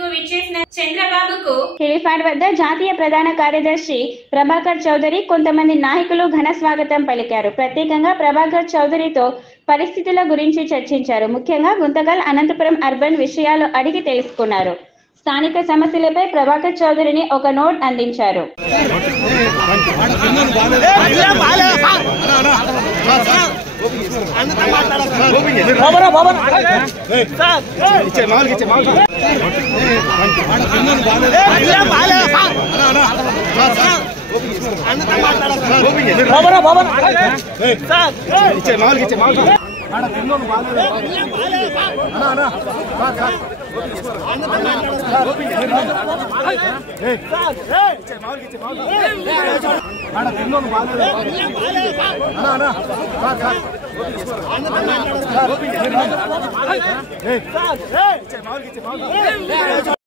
కు విచ్చేసిన చంద్రబాబుకు హెలిప్యాడ్ వద్ద జాతీయ ప్రధాన కార్యదర్శి ప్రభాకర్ చౌదరి కొంతమంది నాయకులు ఘన స్వాగతం పలికారు. ప్రత్యేకంగా ప్రభాకర్ చౌదరితో పరిస్థితుల గురించి చర్చించారు. ముఖ్యంగా గుంతకల్, అనంతపురం అర్బన్ విషయాలు అడిగి తెలుసుకున్నారు. స్థానిక సమస్యలపై ప్రభాకర్ చౌదరిని ఒక నోట్ అందించారు.